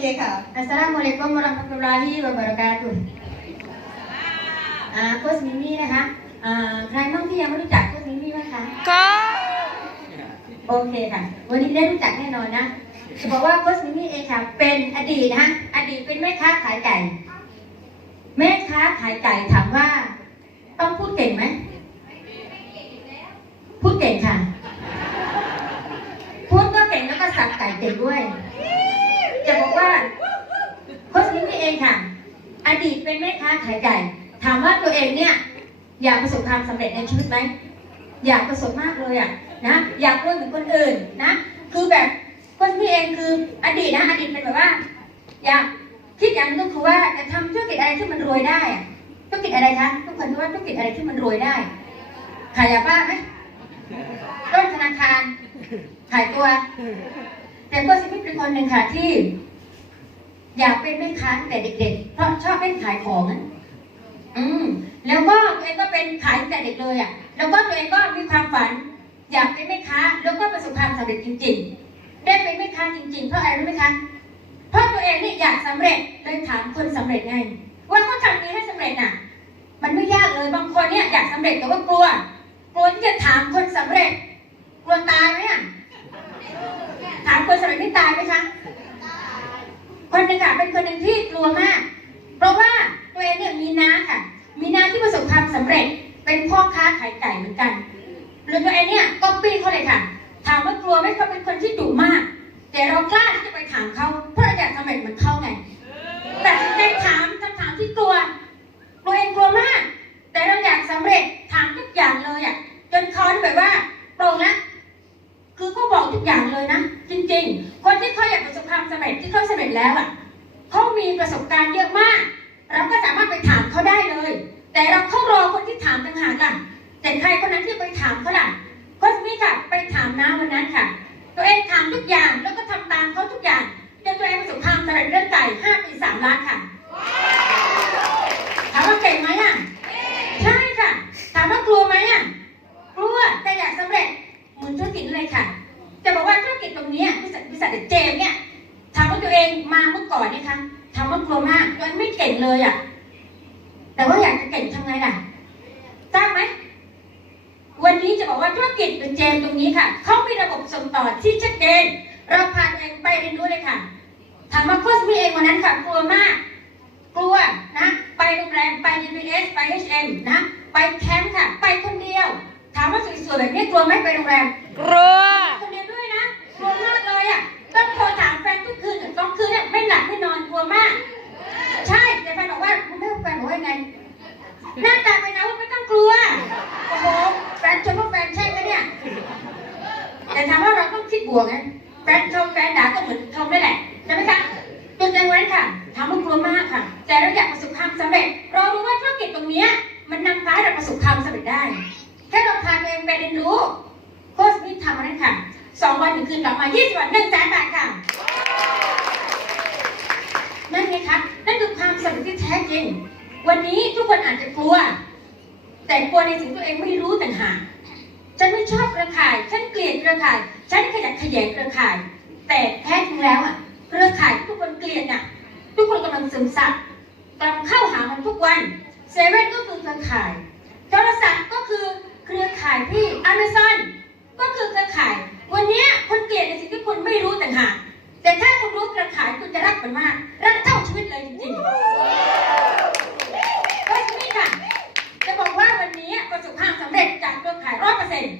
เคค่ะ Assalamualaikum warahmatullahi wabarakatuh อ่าโค้ชมิมี่นะคะอ่าใครบ้างที่ยังไม่รู้จักโค้ชมิมี่บ้างคะก็โอเคค่ะ วันนี้ได้รู้จักแน่นอนนะจะบอกว่าโค้ชมิมี่เองค่ะ เป็นอดีตนะคะอดีตเป็นแม่ค้าขายไก่ แม่ค้าขายไก่ถามว่า ต้องพูดเก่งไหมพูดเก่งค่ะ พูดก็เก่งแล้วก็สับไก่เก่งด้วย จะบอกว่าโค้ชมิมี่เองค่ะ อดีตเป็นแม่ค้าขายไก่ ถามว่าตัวเองเนี่ย อยากประสบความสำเร็จในชีวิตไหมอยากประสบมากเลยอะนะอยากรวยเหมือนคนอื่นนะคือแบบคนที่เองคืออดีตนะอดีตเป็นแบบว่า อยากคิดอย่างนึงคือว่าจะทำธุรกิจอะไรที่มันรวยได้ธุรกิจอะไรคะทุกคนรู้ว่าธุรกิจอะไรที่มันรวยได้ขายยาบ้าไหมต้นธนาคารขายตัว แต่ก็ชีวิตเป็นคนหนึ่งค่ะที่ อยากเป็นแม่ค้าแต่เด็ก ๆ เพราะชอบเล่นขายของอะอืมแล้วก็ตัวเองก็เป็นขายแต่เด็กเลยอะ แล้วก็ตัวเองก็มีความฝัน อยากเป็นแม่ค้า แล้วก็ประสบความสำเร็จจริง ๆ ได้เป็นแม่ค้าจริง ๆ เพราะอะไรรู้ไหมคะเพราะตัวเองนี่อยากสำเร็จเลยถามคนสำเร็จไงว่าเขาทำนี้ให้สำเร็จน่ะ มันไม่ยากเลยบางคนเนี่ยอยากสำเร็จแต่ว่ากลัวกลัวที่จะถามคนสำเร็จกลัวตายไหมอะถามคนสำเร็จที่ตายไหมคะ คนหนึ่งค่ะเป็นคนหนึ่งที่กลัวมาก เพราะว่าตัวเองเนี่ยมีน้าค่ะ มีน้าที่ประสบความสำเร็จ เป็นพ่อค้าขายไก่เหมือนกันแล้วตัวเองเนี่ยก็ปี้เขาเลยค่ะ ถามว่ากลัวไหมเขาเป็นคนที่ดุมาก แต่เรากล้าที่จะไปถามเขาเพราะเราอยากสำเร็จเหมือนเขาไงแต่ที่ได้ถามคำถามที่กลัว ตัวเองกลัวมาก แต่เราอยากสำเร็จ แล้วอะเขามีประสบการณ์เยอะมาก เราก็สามารถไปถามเขาได้เลย แต่เราเข้ารอคนที่ถามต่างหากล่ะ แต่ใครคนนั้นที่ไปถามเขาล่ะก็มีค่ะไปถามน้าวันนั้นค่ะ ตัวเองถามทุกอย่างแล้วก็ทำตามเขาทุกอย่างจนตัวเองประสบความสำเร็จเรื่องไก่ห้าปีสามล้านค่ะ งเลยอะ แต่ว่าอยากจะเก่งทำไงล่ะทราบไหม วันนี้จะบอกว่าธุรกิจเป็นเจมตรงนี้ค่ะ เขามีระบบส่งต่อที่ชัดเจน เราพาตัวเองไปเรียนรู้เลยค่ะ ถามว่าโค้ชมีเองวันนั้นค่ะ กลัวมาก กลัวนะ ไปโรงแรม ไป GPS ไป HM นะ ไปแคมป์ค่ะ ไปคนเดียว ถามว่าสวยๆแบบนี้กลัวไหมไปโรงแรม กลัว บวกไงแฟนชมแฟนด่าก็เหมือนชมนั่แหละใช่ไหมคะจนในวันนั้นค่ะถามว่ากลัวมากค่ะ แต่เราอยากประสบความสำเร็จ เรารู้ว่าธุรกิจตรงนี้มันนำพาเราประสบความสำเร็จได้ แค่เราพาตัวเองไปเรียนรู้โค้ชมิทำมานั้นค่ะสองวันหนึ่งคืนกลับมา20วันหนึ่งแสนบาทค่ะนั่นไงคะนั่นคือความสำเร็จที่แท้จริง วันนี้ทุกคนอาจจะกลัว แต่กลัวในสิ่งที่ตัวเองไม่รู้ต่างหากฉันไม่ชอบเครือข่าย ฉันเกลียดเครือข่าย ฉันขยันขยงเครือข่าย แต่แท้จริงแล้วอะ เครือข่ายทุกคนเกลียดน่ะ ทุกคนกำลังซึมซับกำลังเข้าหามันทุกวันเซเว่นก็คือเครือข่ายโทรศัพท์ก็คือเครือข่ายที่อเมซอนก็คือเครือข่าย วันนี้คนเกลียดในสิ่งที่คุณไม่รู้ต่างหากแต่ถ้าคุณรู้เครือข่ายคุณจะรักมันมาก รักเท่าชีวิตเลยจริงๆก็ที่นี่ค่ะ จะบอกว่าวันนี้ประสบความสำเร็จจากเครือข่ายร้อยเปอร์เซ็นต์